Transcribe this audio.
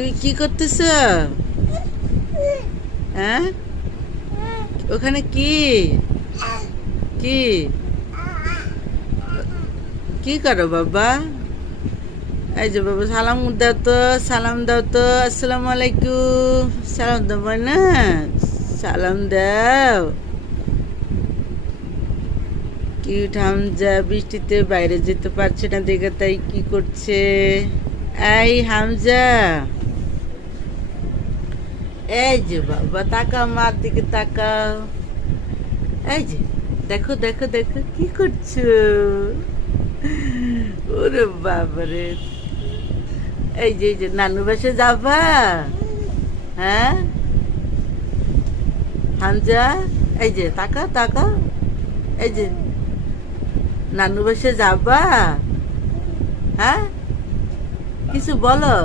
তুই কি করতেছ? হ্যাঁ, ওখানে কি কি কি করো বাবা? এই যে বাবা, সালাম দাও তো, সালাম দাও তো। আসসালামু আলাইকুম। সালাম দাও না, সালাম দাও। কি হামজা বৃষ্টিতে বাইরে যেতে পারছে না দেখে তাই কি করছে? এই হামজা, এই যে বাবা, তাকাও মার দিকে, তাকাও। এই যে দেখো দেখো দেখো কি করছো। ওরে বাবারে, এই যে নানু বাসে যাবা? হ্যাঁ হামজা, এই যে তাকাও তাকাও, এই যে নানু বাসে যাবা? হ্যাঁ, কিছু বলো।